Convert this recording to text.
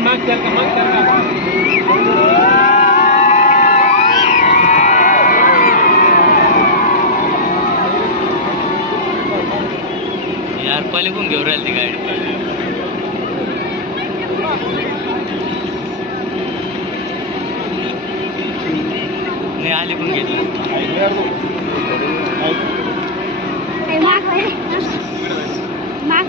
माग सरका माग सरका यार पहिले पण घेऊन राहिली गाडी नाही आली पण घेतली माग माग